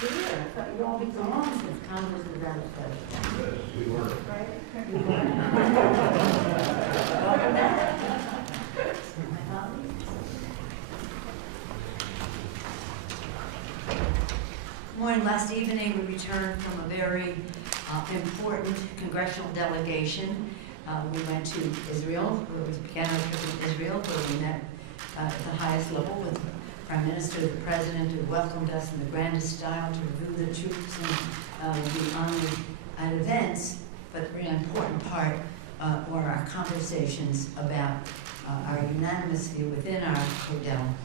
here. I thought you'd all be gone since Congress was out of session. Yes, we were. Right? You were? Welcome back. My colleagues. Good morning. Last evening we returned from a very important congressional delegation. We went to Israel, where we began our trip in Israel, where we met at the highest level with the Prime Minister, the President, who welcomed us in the grandest style to review the troops and be honored at events. But a very important part were our conversations about our unanimity within our hotel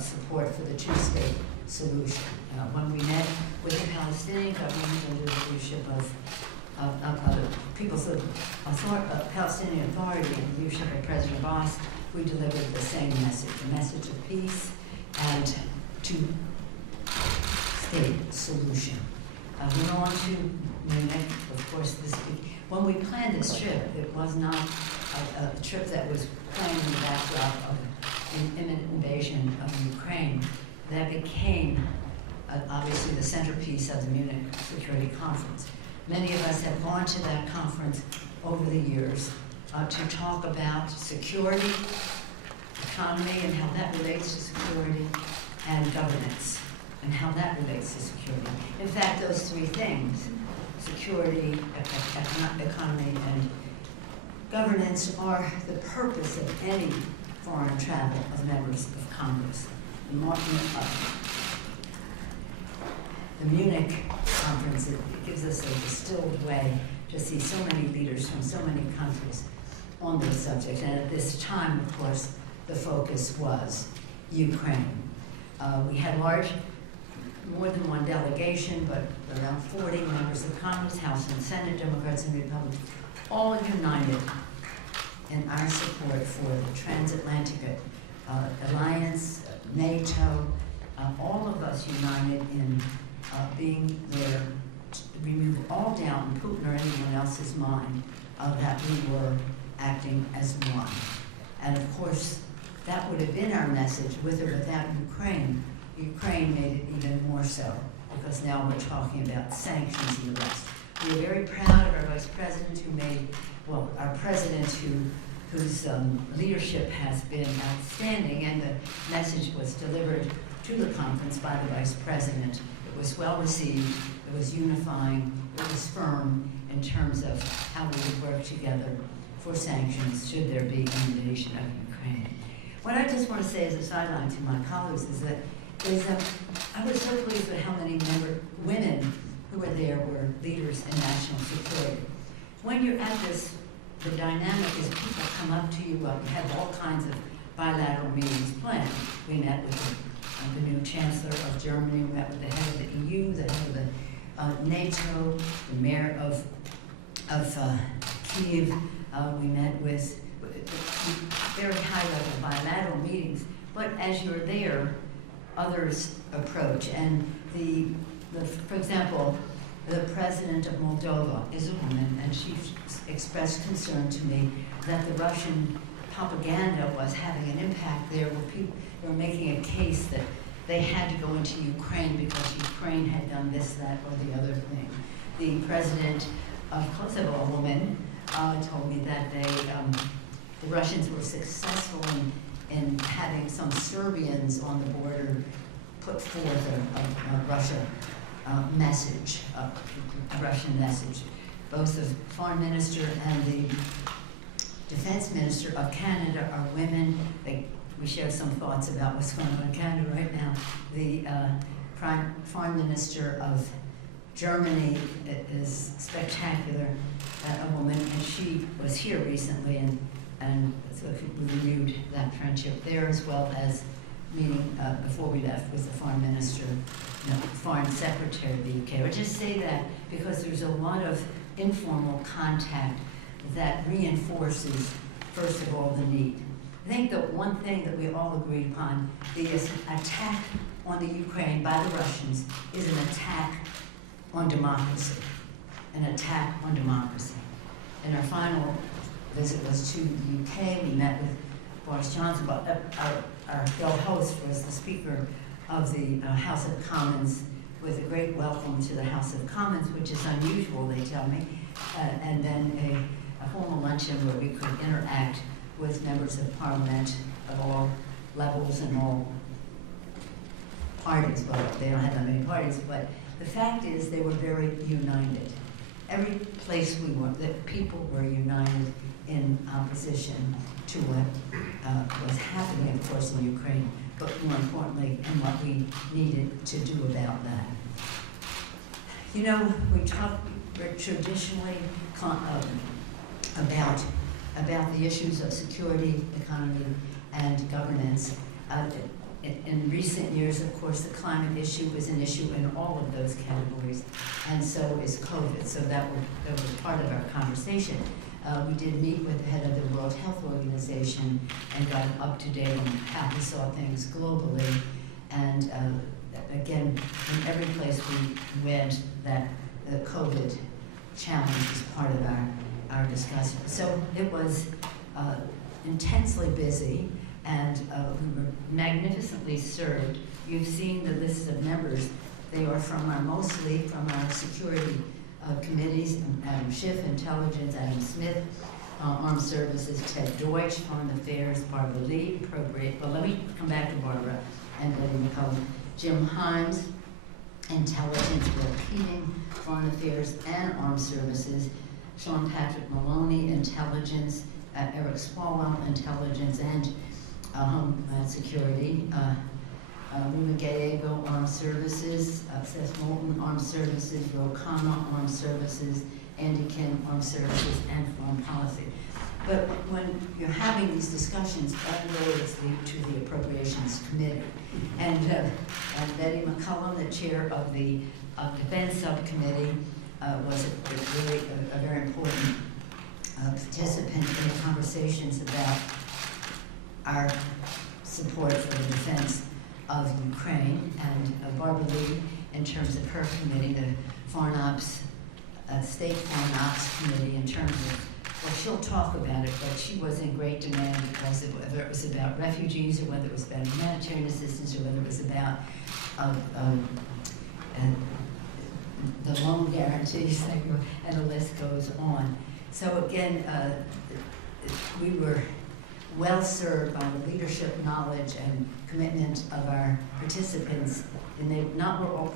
support for the two-state solution. When we met with the Palestinian government under the leadership of People's Palestinian Authority and the leadership of President Abbas, we delivered the same message, a message of peace and two-state solution. We went on to Munich, of course, this week. When we planned this trip, it was not a trip that was planned in the backdrop of an imminent invasion of Ukraine. That became, obviously, the centerpiece of the Munich Security Conference. Many of us have gone to that conference over the years to talk about security, economy, and how that relates to security, and governance, and how that relates to security. In fact, those three things, security, economy, and governance, are the purpose of any foreign travel of members of Congress. The Munich conference, it gives us a distilled way to see so many leaders from so many countries on those subjects. And at this time, of course, the focus was Ukraine. We had more than one delegation, but around 40 members of Congress, House and Senate, Democrats and Republicans, all united in our support for the transatlantic alliance, NATO, all of us united in being there to remove all doubt in Putin or anyone else's mind that we were acting as one. And of course, that would have been our message with or without Ukraine. Ukraine made it even more so, because now we're talking about sanctions and the rest. We are very proud of our Vice President our President whose leadership has been outstanding, and the message was delivered to the conference by the Vice President. It was well received, it was unifying, it was firm in terms of how we would work together for sanctions should there be an invasion of Ukraine. What I just want to say as a sideline to my colleagues is that I was so pleased with how many women who were there were leaders in national security. When you're at this, the dynamic is people come up to you, we have all kinds of bilateral meetings planned. We met with the new Chancellor of Germany, we met with the head of the EU, the head of the NATO, the mayor of Kyiv. We met with very high-level bilateral meetings. But as you're there, others approach. And for example, the president of Moldova is a woman, and she expressed concern to me that the Russian propaganda was having an impact there, where people were making a case that they had to go into Ukraine because Ukraine had done this, that, or the other thing. The president of Kosovo, a woman, told me that the Russians were successful in having some Serbians on the border put forth a Russian message. Both the foreign minister and the defense minister of Canada are women. We share some thoughts about what's going on in Canada right now. The foreign minister of Germany is spectacular, a woman, and she was here recently, and so we renewed that friendship there, as well as meeting before we left with the foreign minister, foreign secretary of the UK. I would just say that because there's a lot of informal contact that reinforces, first of all, the need. I think the one thing that we all agreed upon is attack on the Ukraine by the Russians is an attack on democracy, an attack on democracy. And our final visit was to the UK. We met with Boris Johnson, but our host was the Speaker of the House of Commons, with a great welcome to the House of Commons, which is unusual, they tell me, and then a formal luncheon where we could interact with members of Parliament of all levels and all parties. Well, they don't have that many parties, but the fact is they were very united. Every place we were, the people were united in opposition to what was happening, of course, in Ukraine, but more importantly, in what we needed to do about that. You know, we talk traditionally about the issues of security, economy, and governance. In recent years, of course, the climate issue was an issue in all of those categories, and so is COVID. So that was part of our conversation. We did meet with the head of the World Health Organization and got up to date on how he saw things globally. And again, in every place we went, that the COVID challenge was part of our discussion. So it was intensely busy, and we were magnificently served. You've seen the list of members. They are mostly from our security committees: Adam Schiff, Intelligence; Adam Smith, Armed Services; Ted Deutsch, Foreign Affairs; Barbara Lee, Appropriate. Well, let me come back to Barbara and Betty McCollum. Jim Himes, Intelligence; Bill Keating, Foreign Affairs and Armed Services; Sean Patrick Maloney, Intelligence; Eric Swalwell, Intelligence and Homeland Security; Luna Gallego, Armed Services; Seth Moulton, Armed Services; Ro Khanna, Armed Services; Andy Kim, Armed Services and Foreign Policy. But when you're having these discussions, that relates to the Appropriations Committee. And Betty McCollum, the chair of the Defense Subcommittee, was really a very important participant in the conversations about our support for the defense of Ukraine. And Barbara Lee, in terms of her committee, the Foreign Ops, State Foreign Ops Committee, in terms of, well, she'll talk about it, but she was in great demand because whether it was about refugees, or whether it was about humanitarian assistance, or whether it was about the loan guarantees, and the list goes on. So again, we were well served by the leadership, knowledge, and commitment of our participants. And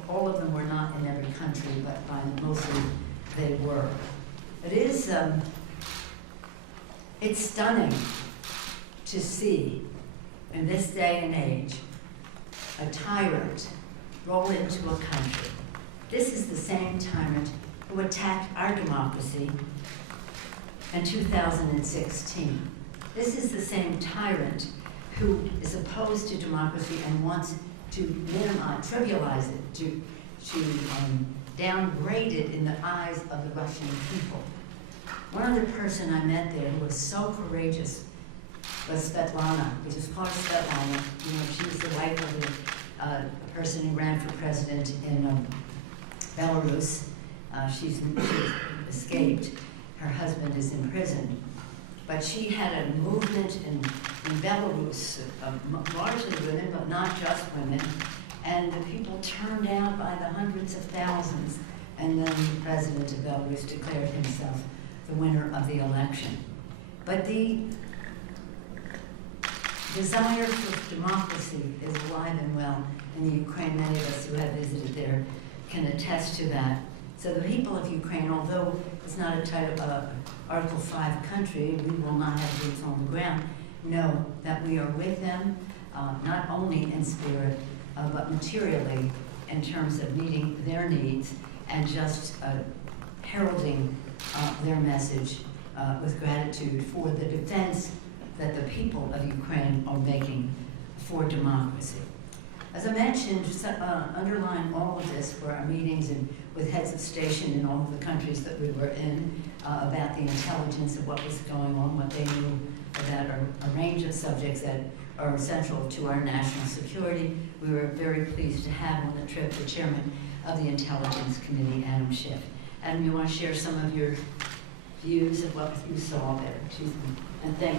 all of them were not in every country, but by mostly they were. It is, it's stunning to see in this day and age a tyrant roll into a country. This is the same tyrant who attacked our democracy in 2016. This is the same tyrant who is opposed to democracy and wants to minimize, trivialize it, to downgrade it in the eyes of the Russian people. One other person I met there who was so courageous was Svetlana. We just call her Svetlana. You know, she was the wife of the person who ran for president in Belarus. She's escaped. Her husband is in prison. But she had a movement in Belarus, largely women, but not just women. And the people turned out by the hundreds of thousands. And then the president of Belarus declared himself the winner of the election. But the desire for democracy is alive and well in the Ukraine. Many of us who have visited there can attest to that. So the people of Ukraine, although it's not a Title Article 5 country, we will not have boots on the ground, know that we are with them, not only in spirit, but materially in terms of meeting their needs and just heralding their message with gratitude for the defense that the people of Ukraine are making for democracy. As I mentioned, underlying all of this were our meetings with heads of station in all of the countries that we were in about the intelligence of what was going on, what they knew about a range of subjects that are essential to our national security. We were very pleased to have on the trip the chairman of the Intelligence Committee, Adam Schiff. Adam, you want to share some of your views of what you saw there? And thank